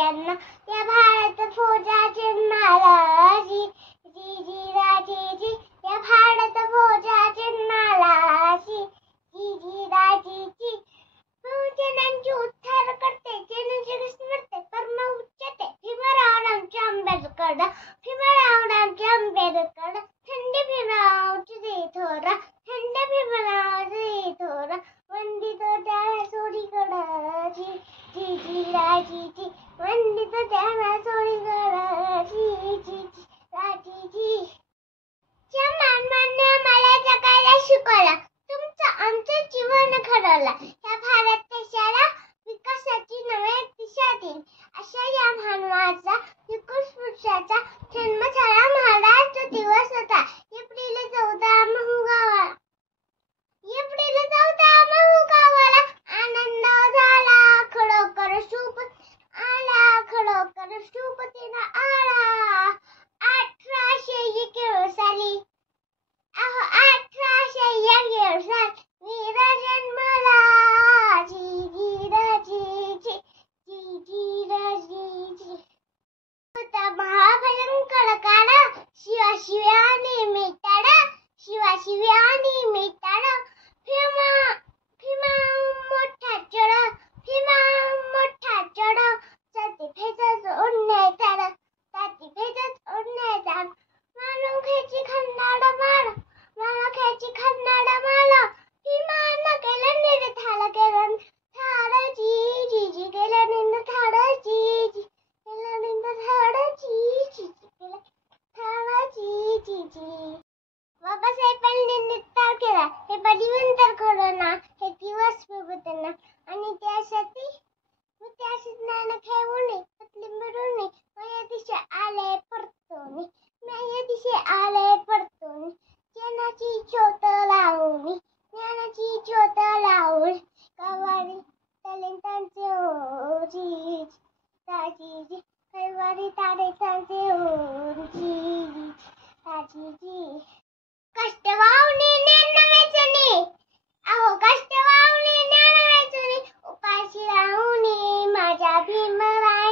फौजांना या भारत फौजाचे नालाजी जी जी राजी जी या भारत फौजाचे नालाजी जी जी राजी जी बहुजनांची उद्धार करते जनजग स्मरते कर्म उच्चते भीमरावांचे आंबेडकर भीमरावांचे आंबेडकर थंड भीमरावचे थोरा थंड भीमरावचे थोरा वंदित त्या सोडीकडं जी जी जी राजी जी वंदित त्या सोडीकडं जी जी राजी जी ज्या मानवाने मला जगायला शिकवलं तुमचं आमचं जीवन घडवलं या भारत देशाला विकासाची नवी दिशा देईल अशा या मानवाचा 21 वर्षाचा जन्म झाला महाराष्ट्र दिवस होता एप्रिल 14 महूगावाला आनंद झाला खरोखर शुभ आला खरोखर शुभ दिन आला 1891 साली 1891 साली वीर जन्मला जी जी राजी जी जी जी राजी जी होता महाभयंकर काळा शिवाशिव्याने मिटाड भीमा मोठा चढ जाती भेजच ओढण्याचा मानुख्याची खन्नाड माल भीमानं केलं निर्धार केलं थाड जी जी जी केलं निर्धार जी जी केलं निर्धार जी जी जी केलं थाड जी जी जी बाबासाहेबांनी निर्धार केला हे परिवर्तन करोना हे दिवस बघताना आणि त्यासाठी ज्ञान घेऊन पतली मिळून माझ्या दिशे आले परतून ज्ञानाची ज्योत लावून कवारी तालेंतांचे जी राजी जी कैवारी तालेंतांचे जी राजी जी कष्ट वावणे ज्ञान कष्ट वावणे ज्ञान उपाशी राहुणे माझ्या भीमराय